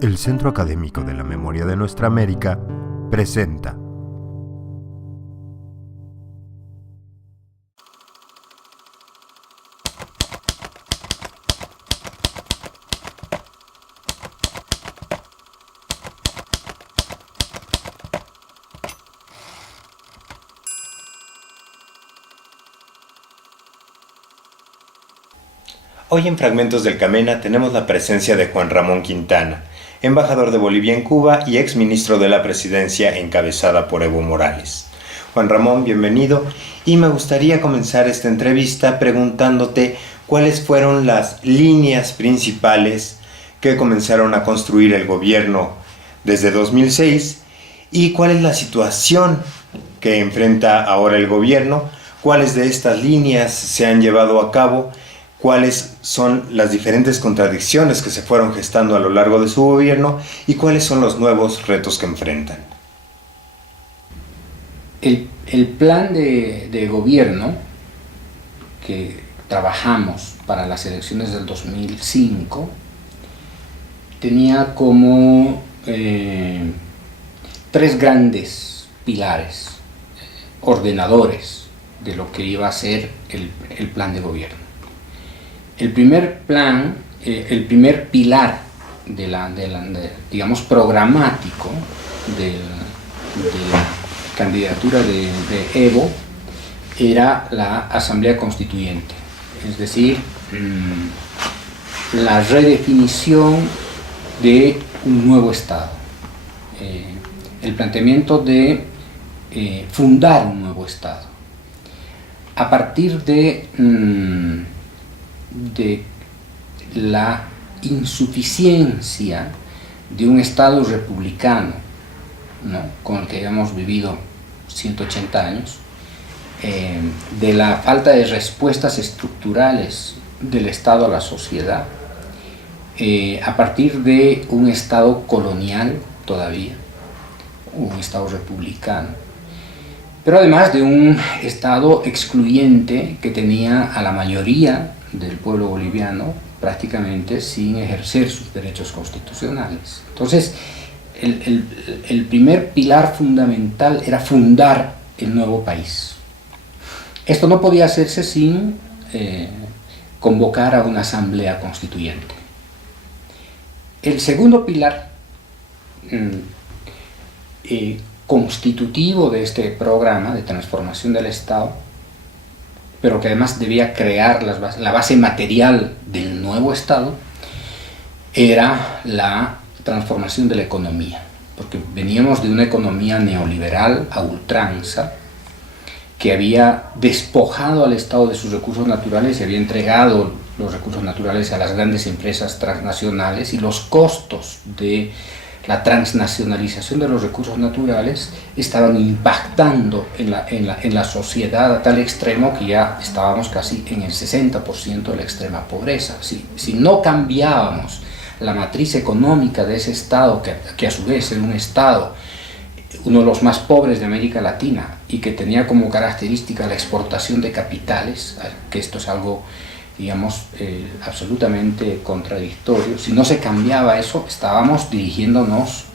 El Centro Académico de la Memoria de Nuestra América presenta Hoy en Fragmentos del Camena tenemos la presencia de Juan Ramón Quintana, embajador de Bolivia en Cuba y exministro de la Presidencia encabezada por Evo Morales. Juan Ramón, bienvenido, y me gustaría comenzar esta entrevista preguntándote cuáles fueron las líneas principales que comenzaron a construir el gobierno desde 2006 y cuál es la situación que enfrenta ahora el gobierno, cuáles de estas líneas se han llevado a cabo, cuáles son las diferentes contradicciones que se fueron gestando a lo largo de su gobierno y cuáles son los nuevos retos que enfrentan. El plan de gobierno que trabajamos para las elecciones del 2005 tenía como tres grandes pilares, ordenadores de lo que iba a ser el plan de gobierno. El primer pilar digamos, programático de la candidatura de Evo era la Asamblea Constituyente, es decir, la redefinición de un nuevo Estado, el planteamiento de fundar un nuevo Estado a partir de la insuficiencia de un Estado republicano, ¿no?, con el que hemos vivido 180 años, de la falta de respuestas estructurales del Estado a la sociedad, a partir de un Estado colonial todavía, un Estado republicano, pero además de un Estado excluyente que tenía a la mayoría del pueblo boliviano prácticamente sin ejercer sus derechos constitucionales. Entonces, el primer pilar fundamental era fundar el nuevo país. Esto no podía hacerse sin convocar a una asamblea constituyente. El segundo pilar constitutivo de este programa de transformación del Estado, pero que además debía crear la base material del nuevo Estado, era la transformación de la economía, porque veníamos de una economía neoliberal a ultranza, que había despojado al Estado de sus recursos naturales y había entregado los recursos naturales a las grandes empresas transnacionales, y los costos de la transnacionalización de los recursos naturales estaban impactando en la sociedad a tal extremo que ya estábamos casi en el 60% de la extrema pobreza. Si no cambiábamos la matriz económica de ese Estado, que a su vez era un Estado, uno de los más pobres de América Latina, y que tenía como característica la exportación de capitales, que esto es algo, digamos, absolutamente contradictorio. Si no se cambiaba eso, estábamos dirigiéndonos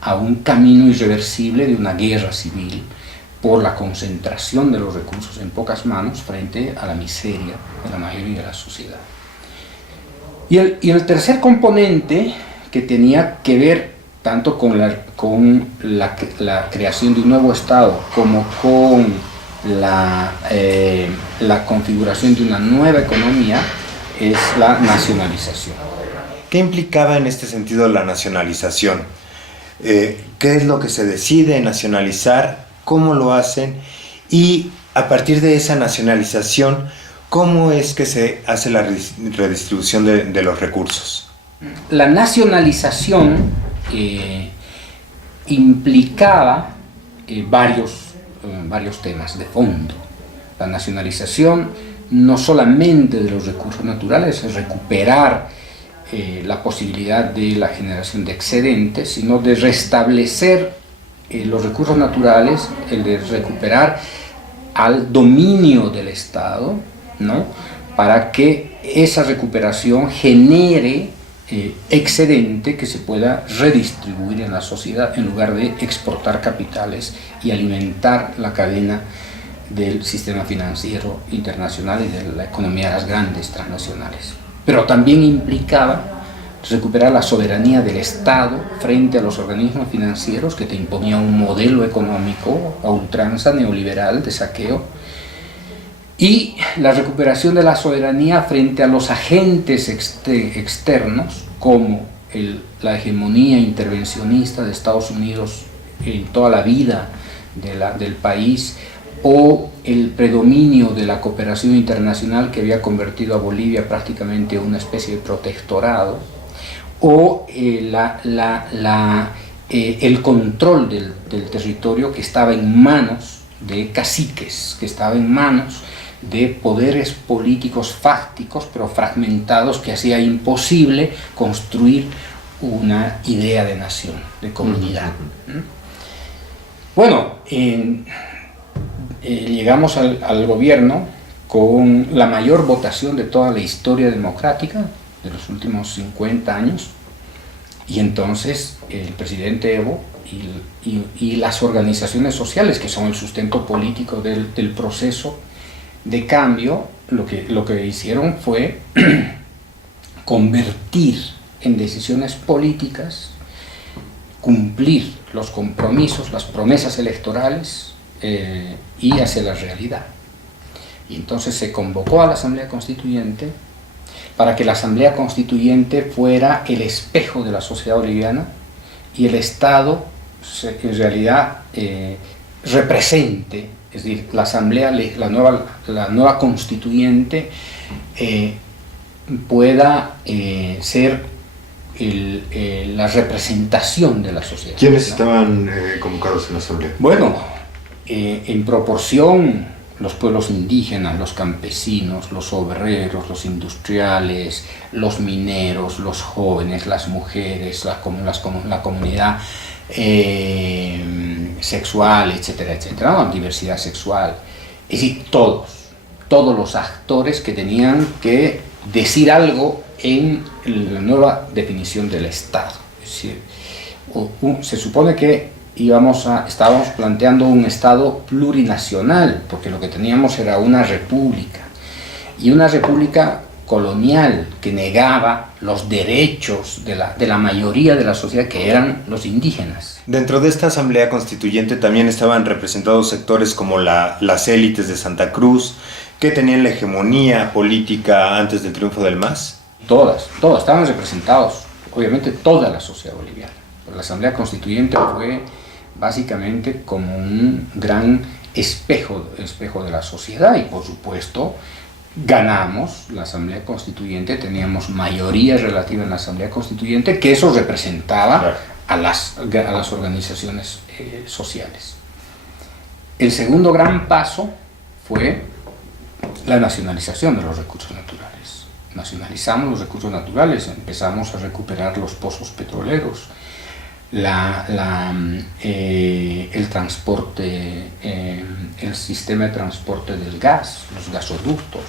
a un camino irreversible de una guerra civil por la concentración de los recursos en pocas manos frente a la miseria de la mayoría de la sociedad. Y el tercer componente, que tenía que ver tanto con la creación de un nuevo Estado como con la configuración de una nueva economía, es la nacionalización. ¿Qué implicaba en este sentido la nacionalización? ¿Qué es lo que se decide nacionalizar? ¿Cómo lo hacen? Y a partir de esa nacionalización, ¿cómo es que se hace la redistribución de los recursos? La nacionalización implicaba varios temas de fondo. La nacionalización no solamente de los recursos naturales, es recuperar la posibilidad de la generación de excedentes, sino de restablecer los recursos naturales, el de recuperar al dominio del Estado, ¿no?, para que esa recuperación genere excedente que se pueda redistribuir en la sociedad en lugar de exportar capitales y alimentar la cadena del sistema financiero internacional y de la economía de las grandes transnacionales. Pero también implicaba recuperar la soberanía del Estado frente a los organismos financieros que te imponían un modelo económico a ultranza neoliberal de saqueo, y la recuperación de la soberanía frente a los agentes externos como la hegemonía intervencionista de Estados Unidos en toda la vida del país, o el predominio de la cooperación internacional que había convertido a Bolivia prácticamente en una especie de protectorado, o el control del territorio que estaba en manos de caciques, que estaba en manos de poderes políticos fácticos pero fragmentados, que hacía imposible construir una idea de nación, de comunidad. Bueno, llegamos al gobierno con la mayor votación de toda la historia democrática de los últimos 50 años, y entonces el presidente Evo y las organizaciones sociales, que son el sustento político del proceso de cambio, lo que hicieron fue convertir en decisiones políticas, cumplir los compromisos, las promesas electorales, y hacer la realidad. Y entonces se convocó a la Asamblea Constituyente para que la Asamblea Constituyente fuera el espejo de la sociedad boliviana y el Estado en realidad represente, es decir, la Asamblea, la nueva Constituyente pueda ser la representación de la sociedad. ¿Quiénes estaban convocados en la Asamblea? Bueno, en proporción, los pueblos indígenas, los campesinos, los obreros, los industriales, los mineros, los jóvenes, las mujeres, la comunidad sexual, etcétera, etcétera, ¿no? Diversidad sexual, es decir, todos los actores que tenían que decir algo en la nueva definición del Estado. Es decir, se supone que estábamos planteando un Estado plurinacional, porque lo que teníamos era una república, y una república colonial que negaba los derechos de la mayoría de la sociedad, que eran los indígenas. Dentro de esta Asamblea Constituyente también estaban representados sectores como las élites de Santa Cruz, que tenían la hegemonía política antes del triunfo del MAS. Todos estaban representados, obviamente toda la sociedad boliviana. La Asamblea Constituyente fue básicamente como un gran espejo de la sociedad, y por supuesto ganamos la Asamblea Constituyente, teníamos mayoría relativa en la Asamblea Constituyente, que eso representaba, claro, a las organizaciones sociales. El segundo gran paso fue la nacionalización de los recursos naturales. Nacionalizamos los recursos naturales, empezamos a recuperar los pozos petroleros, el transporte, el sistema de transporte del gas, los gasoductos,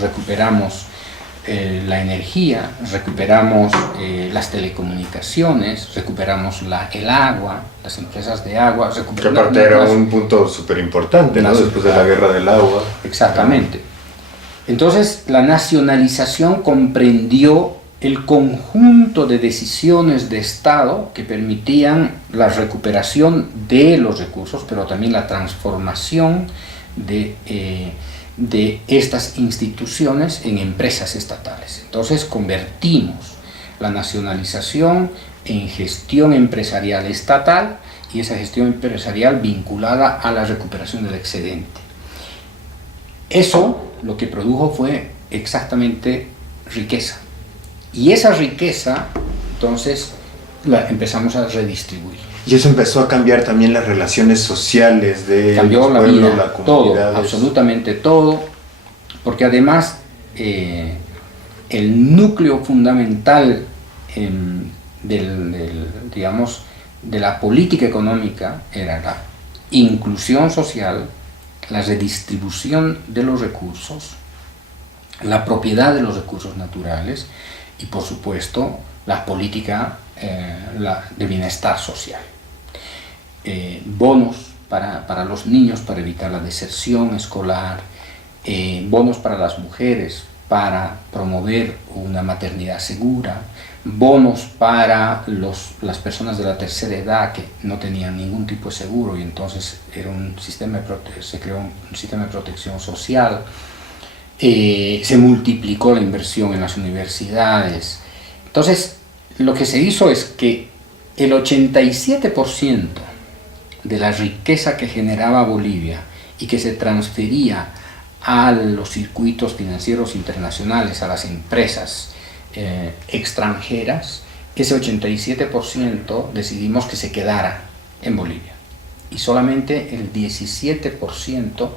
recuperamos la energía, recuperamos las telecomunicaciones, recuperamos el agua, las empresas de agua. Que aparte era un punto súper importante, ¿no? Después de la guerra del agua. Exactamente. Entonces la nacionalización comprendió el conjunto de decisiones de Estado que permitían la recuperación de los recursos, pero también la transformación de estas instituciones en empresas estatales. Entonces convertimos la nacionalización en gestión empresarial estatal, y esa gestión empresarial vinculada a la recuperación del excedente. Eso lo que produjo fue exactamente riqueza. Y esa riqueza, entonces, la empezamos a redistribuir. Y eso empezó a cambiar también las relaciones sociales de cambió la pueblo, vida, la comunidad. todo, absolutamente todo, porque además el núcleo fundamental de la política económica era la inclusión social, la redistribución de los recursos, la propiedad de los recursos naturales y, por supuesto, la política de bienestar social. Bonos para los niños para evitar la deserción escolar, bonos para las mujeres para promover una maternidad segura, bonos para las personas de la tercera edad que no tenían ningún tipo de seguro y entonces era se creó un sistema de protección social. Se multiplicó la inversión en las universidades. Entonces, lo que se hizo es que el 87% de la riqueza que generaba Bolivia y que se transfería a los circuitos financieros internacionales, a las empresas extranjeras, ese 87% decidimos que se quedara en Bolivia y solamente el 17%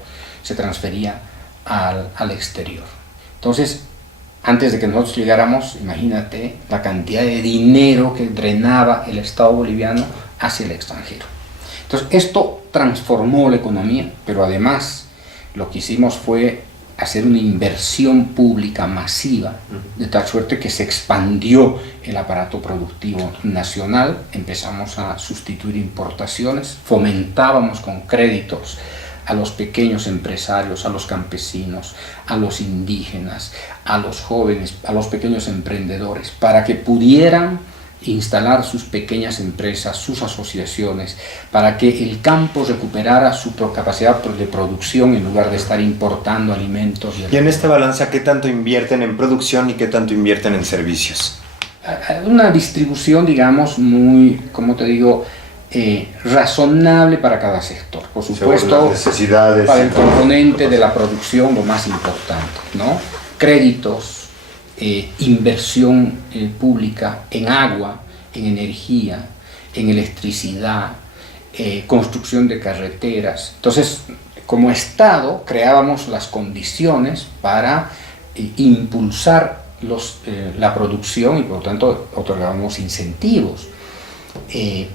se transfería al exterior. Entonces, antes de que nosotros llegáramos, imagínate la cantidad de dinero que drenaba el Estado boliviano hacia el extranjero. Entonces, esto transformó la economía, pero además lo que hicimos fue hacer una inversión pública masiva, de tal suerte que se expandió el aparato productivo nacional, empezamos a sustituir importaciones, fomentábamos con créditos a los pequeños empresarios, a los campesinos, a los indígenas, a los jóvenes, a los pequeños emprendedores, para que pudieran instalar sus pequeñas empresas, sus asociaciones, para que el campo recuperara su capacidad de producción en lugar de estar importando alimentos. Y en esta balanza, ¿qué tanto invierten en producción y qué tanto invierten en servicios? Una distribución, digamos, muy, como te digo, razonable para cada sector. Por supuesto, las necesidades, para el componente de la producción, lo más importante, ¿no? Créditos, inversión pública en agua, en energía, en electricidad, construcción de carreteras. Entonces, como Estado, creábamos las condiciones para impulsar la producción y, por lo tanto, otorgábamos incentivos,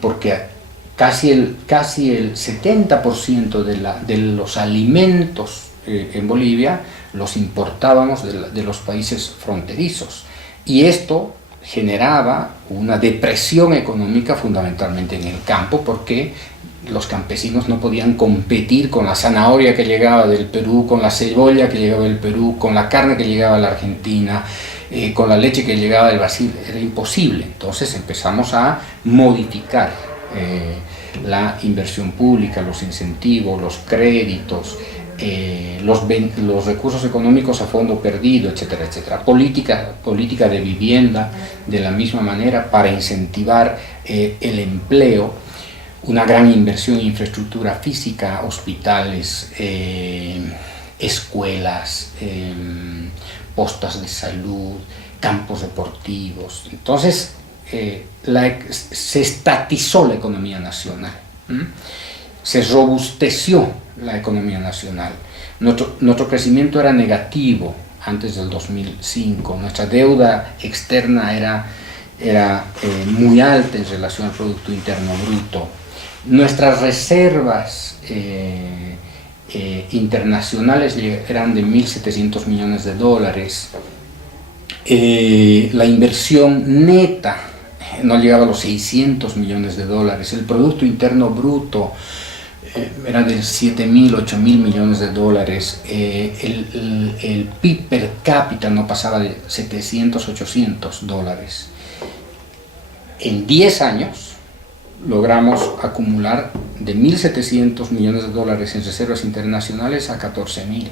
porque casi el 70% de los alimentos en Bolivia los importábamos de los países fronterizos y esto generaba una depresión económica fundamentalmente en el campo porque los campesinos no podían competir con la zanahoria que llegaba del Perú, con la cebolla que llegaba del Perú, con la carne que llegaba de la Argentina, con la leche que llegaba del Brasil, era imposible. Entonces empezamos a modificar la inversión pública, los incentivos, los créditos, los recursos económicos a fondo perdido, etcétera, etcétera. Política de vivienda de la misma manera para incentivar el empleo, una gran inversión en infraestructura física, hospitales, escuelas, postas de salud, campos deportivos. Entonces, se estatizó la economía nacional, se robusteció la economía nacional. Nuestro crecimiento era negativo antes del 2005, nuestra deuda externa era muy alta en relación al Producto Interno Bruto. Nuestras reservas internacionales eran de 1.700 millones de dólares. La inversión neta no llegaba a los 600 millones de dólares. El Producto Interno Bruto era de 7.000, 8.000 millones de dólares. El PIB per cápita no pasaba de 700, 800 dólares. En 10 años logramos acumular de 1.700 millones de dólares en reservas internacionales a 14.000.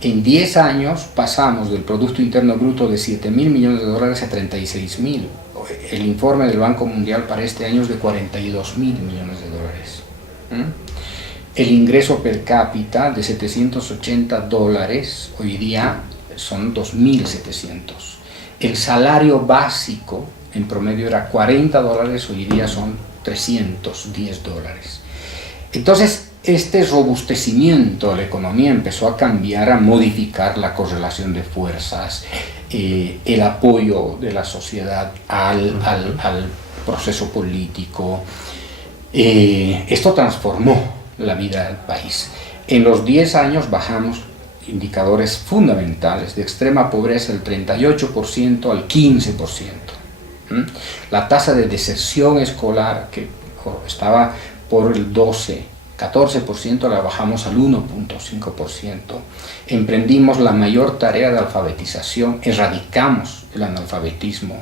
En 10 años pasamos del Producto Interno Bruto de 7.000 millones de dólares a 36.000. El informe del Banco Mundial para este año es de 42.000 millones de dólares. El ingreso per cápita de 780 dólares hoy día son 2.700. El salario básico en promedio era 40 dólares, hoy día son 310 dólares. Entonces, este robustecimiento de la economía empezó a cambiar, a modificar la correlación de fuerzas, el apoyo de la sociedad al proceso político. Esto transformó la vida del país. En los 10 años bajamos indicadores fundamentales, de extrema pobreza del 38% al 15%. La tasa de deserción escolar, que estaba por el 14%, la bajamos al 1.5%. Emprendimos la mayor tarea de alfabetización, erradicamos el analfabetismo,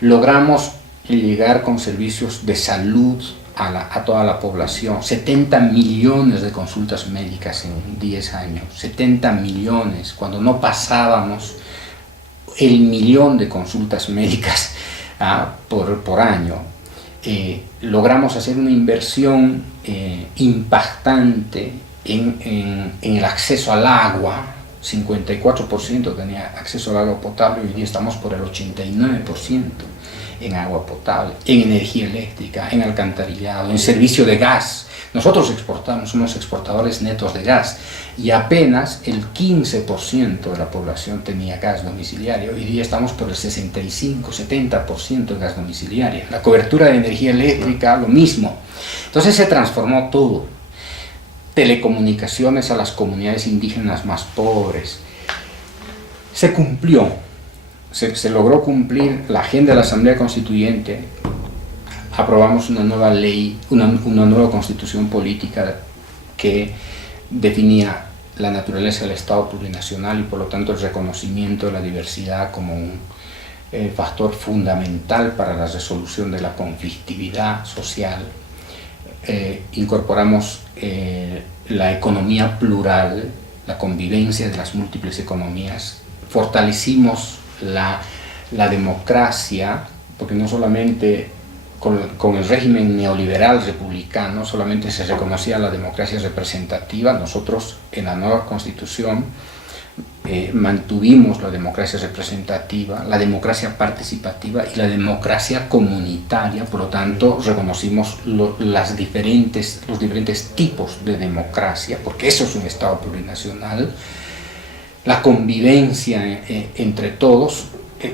logramos llegar con servicios de salud a toda la población, 70 millones de consultas médicas en 10 años, 70 millones, cuando no pasábamos el millón de consultas médicas por año. Logramos hacer una inversión impactante en el acceso al agua. 54% tenía acceso al agua potable, hoy día estamos por el 89% en agua potable, en energía eléctrica, en alcantarillado, en servicio de gas. Nosotros exportamos, somos exportadores netos de gas, y apenas el 15% de la población tenía gas domiciliario. Hoy día estamos por el 65-70% de gas domiciliario. La cobertura de energía eléctrica, lo mismo. Entonces se transformó todo. Telecomunicaciones a las comunidades indígenas más pobres. Se cumplió, se logró cumplir la agenda de la Asamblea Constituyente. Aprobamos una nueva ley, una nueva constitución política que definía la naturaleza del Estado plurinacional y por lo tanto el reconocimiento de la diversidad como un factor fundamental para la resolución de la conflictividad social. Incorporamos la economía plural, la convivencia de las múltiples economías, fortalecimos la democracia, porque no solamente con el régimen neoliberal republicano solamente se reconocía la democracia representativa. Nosotros en la nueva constitución mantuvimos la democracia representativa, la democracia participativa y la democracia comunitaria. Por lo tanto, reconocimos los diferentes tipos de democracia, porque eso es un Estado plurinacional. La convivencia entre todos.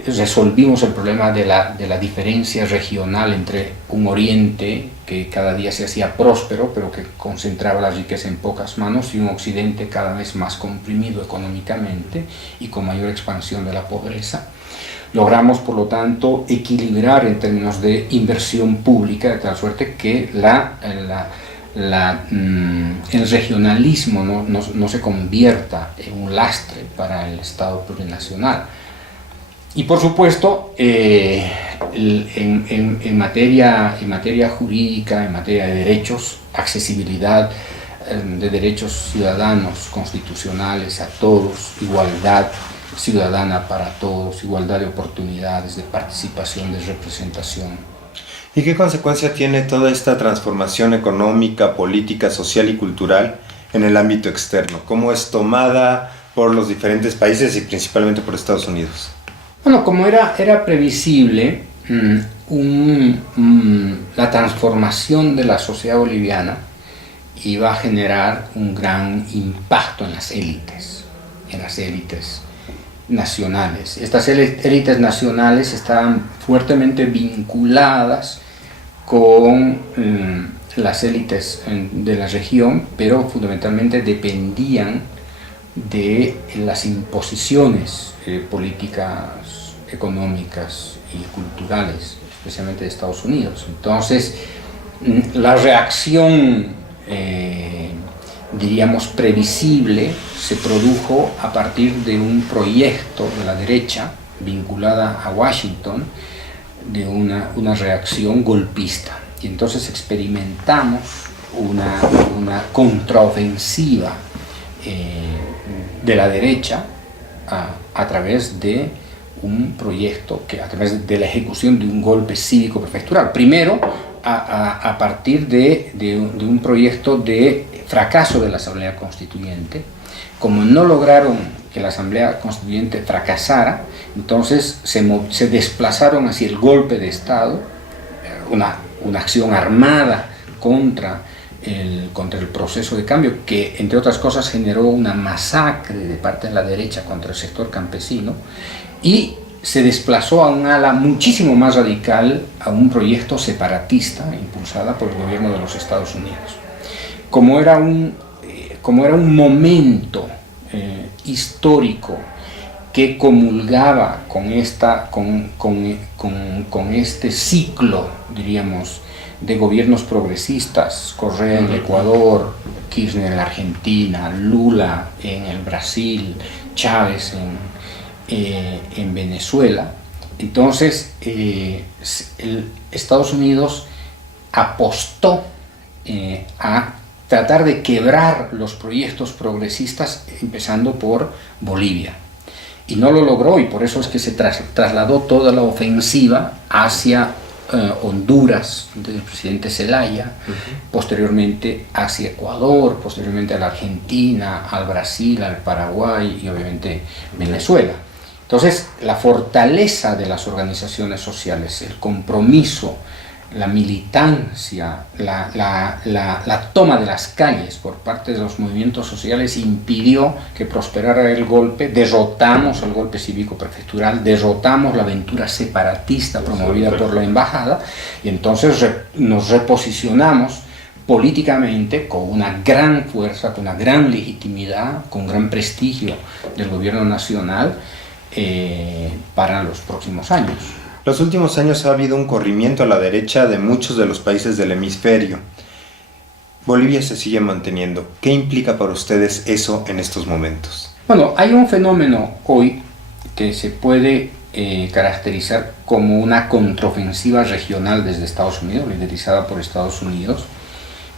Resolvimos el problema de la diferencia regional entre un oriente que cada día se hacía próspero, pero que concentraba la riqueza en pocas manos, y un occidente cada vez más comprimido económicamente y con mayor expansión de la pobreza. Logramos, por lo tanto, equilibrar en términos de inversión pública, de tal suerte que el regionalismo no se convierta en un lastre para el Estado plurinacional. Y por supuesto, en materia jurídica, en materia de derechos, accesibilidad de derechos ciudadanos constitucionales a todos, igualdad ciudadana para todos, igualdad de oportunidades, de participación, de representación. ¿Y qué consecuencia tiene toda esta transformación económica, política, social y cultural en el ámbito externo? ¿Cómo es tomada por los diferentes países y principalmente por Estados Unidos? Bueno, como era previsible, la transformación de la sociedad boliviana iba a generar un gran impacto en las élites nacionales. Estas élites nacionales estaban fuertemente vinculadas con las élites de la región, pero fundamentalmente dependían de las imposiciones políticas, económicas y culturales, especialmente de Estados Unidos. Entonces, la reacción, diríamos, previsible se produjo a partir de un proyecto de la derecha vinculada a Washington, de una reacción golpista. Y entonces experimentamos una contraofensiva de la derecha a través de un proyecto, a través de la ejecución de un golpe cívico prefectural. Primero, a partir de un proyecto de fracaso de la Asamblea Constituyente. Como no lograron que la Asamblea Constituyente fracasara, entonces se desplazaron hacia el golpe de Estado, una acción armada contra el proceso de cambio, que entre otras cosas generó una masacre de parte de la derecha contra el sector campesino, y se desplazó a un ala muchísimo más radical, a un proyecto separatista impulsada por el gobierno de los Estados Unidos. Como era un momento histórico que comulgaba con este ciclo, diríamos, de gobiernos progresistas, Correa en Ecuador, Kirchner en la Argentina, Lula en el Brasil, Chávez en Venezuela. Entonces, Estados Unidos apostó a tratar de quebrar los proyectos progresistas, empezando por Bolivia. Y no lo logró, y por eso es que se trasladó toda la ofensiva hacia Honduras del presidente Zelaya, posteriormente hacia Ecuador, posteriormente a la Argentina, al Brasil, al Paraguay y obviamente Venezuela. Entonces, la fortaleza de las organizaciones sociales, el compromiso, la militancia, la toma de las calles por parte de los movimientos sociales impidió que prosperara el golpe. Derrotamos el golpe cívico prefectural, derrotamos la aventura separatista promovida por la embajada, y entonces nos reposicionamos políticamente con una gran fuerza, con una gran legitimidad, con gran prestigio del gobierno nacional para los próximos años. Los últimos años ha habido un corrimiento a la derecha de muchos de los países del hemisferio. Bolivia se sigue manteniendo. ¿Qué implica para ustedes eso en estos momentos? Bueno, hay un fenómeno hoy que se puede caracterizar como una contraofensiva regional desde Estados Unidos, liderizada por Estados Unidos,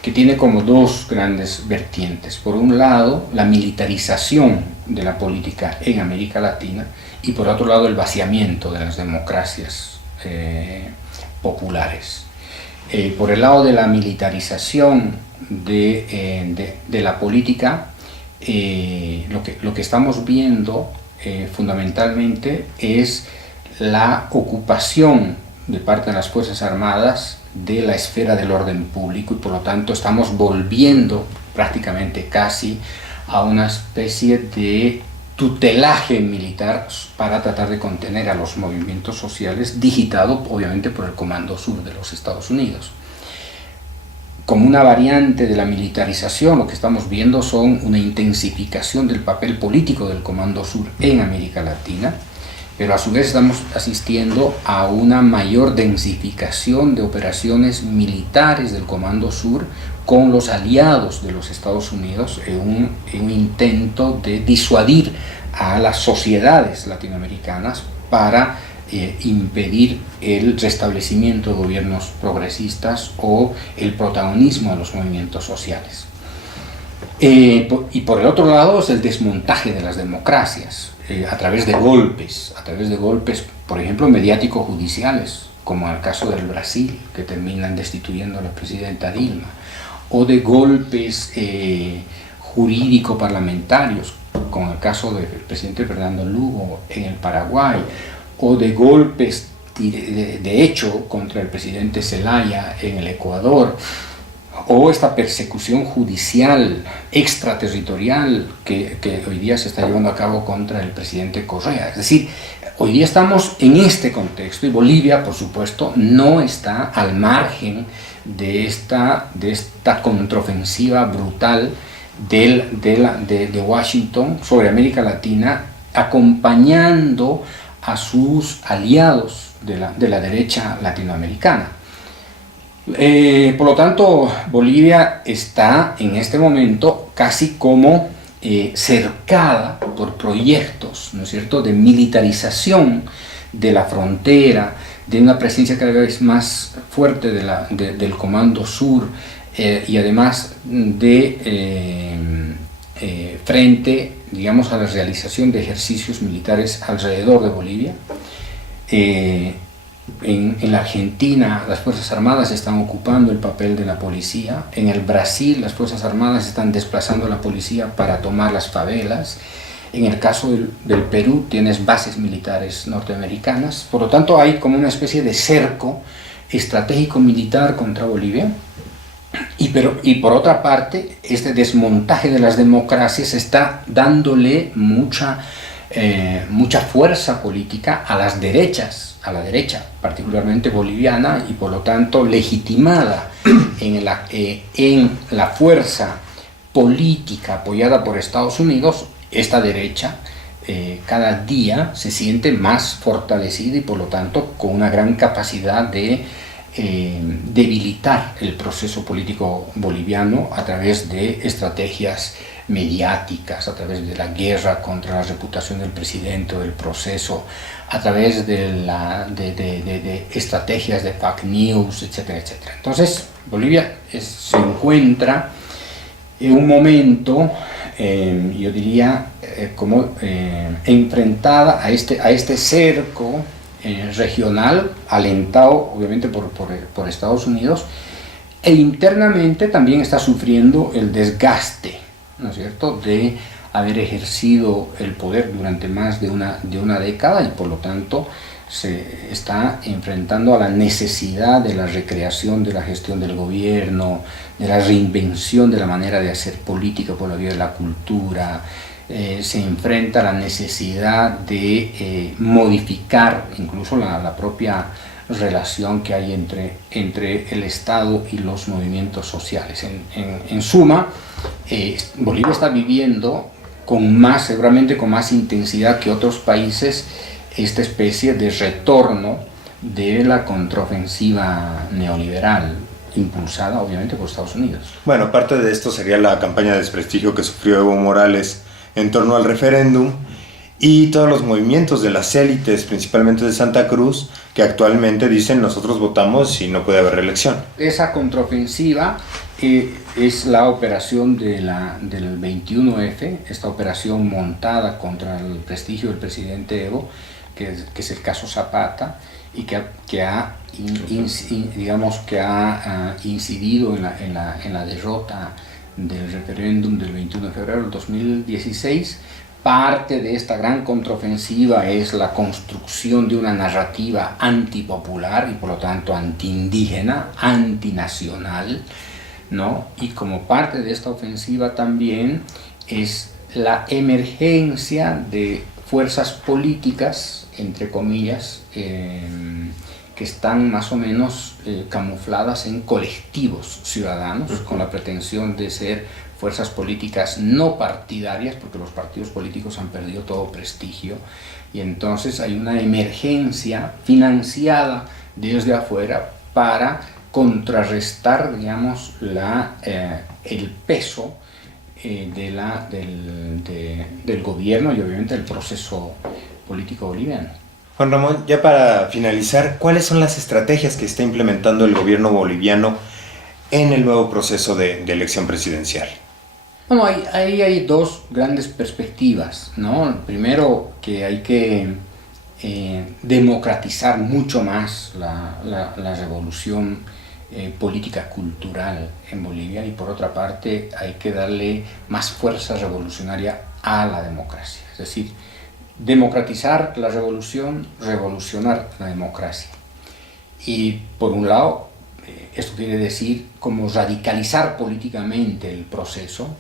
que tiene como dos grandes vertientes. Por un lado, la militarización de la política en América Latina, y por otro lado el vaciamiento de las democracias populares. Por el lado de la militarización de la política, lo que estamos viendo fundamentalmente es la ocupación de parte de las Fuerzas Armadas de la esfera del orden público, y por lo tanto estamos volviendo prácticamente casi a una especie de tutelaje militar para tratar de contener a los movimientos sociales, digitado obviamente por el Comando Sur de los Estados Unidos. Como una variante de la militarización, lo que estamos viendo son una intensificación del papel político del Comando Sur en América Latina, pero a su vez estamos asistiendo a una mayor densificación de operaciones militares del Comando Sur con los aliados de los Estados Unidos en un intento de disuadir a las sociedades latinoamericanas para impedir el restablecimiento de gobiernos progresistas o el protagonismo de los movimientos sociales. Y por el otro lado es el desmontaje de las democracias a través de golpes, por ejemplo, mediático-judiciales, como en el caso del Brasil, que terminan destituyendo a la presidenta Dilma, o de golpes jurídico-parlamentarios, como el caso del presidente Fernando Lugo en el Paraguay, o de golpes de hecho contra el presidente Zelaya en el Ecuador, o esta persecución judicial extraterritorial que hoy día se está llevando a cabo contra el presidente Correa. Es decir, hoy día estamos en este contexto, y Bolivia, por supuesto, no está al margen de esta contraofensiva brutal de Washington sobre América Latina, acompañando a sus aliados de la derecha latinoamericana. Por lo tanto, Bolivia está en este momento casi como cercada por proyectos, ¿no es cierto?, de militarización de la frontera, de una presencia cada vez más fuerte del Comando Sur, y además frente, digamos, a la realización de ejercicios militares alrededor de Bolivia. En la Argentina las Fuerzas Armadas están ocupando el papel de la policía. En el Brasil las Fuerzas Armadas están desplazando a la policía para tomar las favelas. En el caso del Perú tienes bases militares norteamericanas. Por lo tanto hay como una especie de cerco estratégico militar contra Bolivia. Y por otra parte, este desmontaje de las democracias está dándole mucha fuerza política a las derechas, a la derecha, particularmente boliviana, y por lo tanto legitimada en la fuerza política apoyada por Estados Unidos esta derecha cada día se siente más fortalecida y por lo tanto con una gran capacidad de debilitar el proceso político boliviano a través de estrategias mediáticas, a través de la guerra contra la reputación del presidente o del proceso, a través de estrategias de fake news, etcétera, etcétera. Entonces, Bolivia se encuentra en un momento, yo diría, como enfrentada a este cerco regional, alentado obviamente por Estados Unidos, e internamente también está sufriendo el desgaste, ¿no es cierto?, de haber ejercido el poder durante más de una década y por lo tanto se está enfrentando a la necesidad de la recreación de la gestión del gobierno, de la reinvención de la manera de hacer política por la vía de la cultura. Se enfrenta a la necesidad de modificar incluso la propia relación que hay entre el Estado y los movimientos sociales. En suma, Bolivia está viviendo seguramente con más intensidad que otros países, esta especie de retorno de la contraofensiva neoliberal, impulsada obviamente por Estados Unidos. Bueno, parte de esto sería la campaña de desprestigio que sufrió Evo Morales en torno al referéndum y todos los movimientos de las élites, principalmente de Santa Cruz, que actualmente dicen nosotros votamos y no puede haber reelección. Esa contraofensiva es la operación del 21F, esta operación montada contra el prestigio del presidente Evo, que es el caso Zapata, y que ha incidido en la derrota del referéndum del 21 de febrero del 2016. Parte de esta gran contraofensiva es la construcción de una narrativa antipopular y por lo tanto antiindígena, antinacional, ¿no? Y como parte de esta ofensiva también es la emergencia de fuerzas políticas, entre comillas, que están más o menos camufladas en colectivos ciudadanos, con la pretensión de ser fuerzas políticas no partidarias, porque los partidos políticos han perdido todo prestigio, y entonces hay una emergencia financiada desde afuera para contrarrestar, digamos, el peso del gobierno y obviamente del proceso político boliviano. Juan Ramón, ya para finalizar, ¿cuáles son las estrategias que está implementando el gobierno boliviano en el nuevo proceso de elección presidencial? Bueno, ahí hay dos grandes perspectivas, ¿no? Primero, que hay que democratizar mucho más la revolución política cultural en Bolivia, y por otra parte hay que darle más fuerza revolucionaria a la democracia, es decir, democratizar la revolución, revolucionar la democracia. Y por un lado, esto quiere decir como radicalizar políticamente el proceso,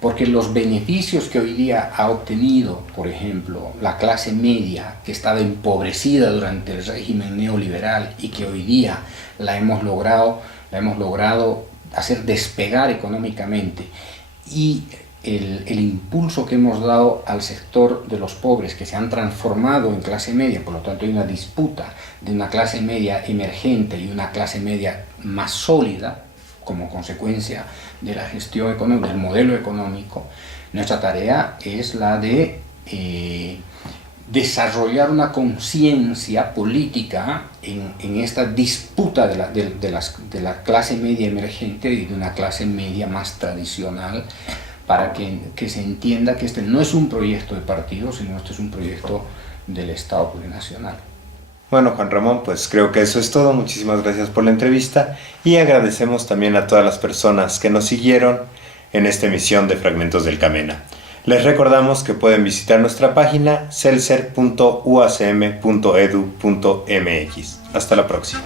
porque los beneficios que hoy día ha obtenido, por ejemplo, la clase media, que estaba empobrecida durante el régimen neoliberal y que hoy día la hemos logrado hacer despegar económicamente, y el impulso que hemos dado al sector de los pobres, que se han transformado en clase media, por lo tanto hay una disputa de una clase media emergente y una clase media más sólida, como consecuencia de la gestión económica, del modelo económico. Nuestra tarea es la de desarrollar una conciencia política en esta disputa de la clase media emergente y de una clase media más tradicional, para que se entienda que este no es un proyecto de partido, sino este es un proyecto del Estado plurinacional. Bueno, Juan Ramón, pues creo que eso es todo. Muchísimas gracias por la entrevista y agradecemos también a todas las personas que nos siguieron en esta emisión de Fragmentos del Camena. Les recordamos que pueden visitar nuestra página celser.uacm.edu.mx. Hasta la próxima.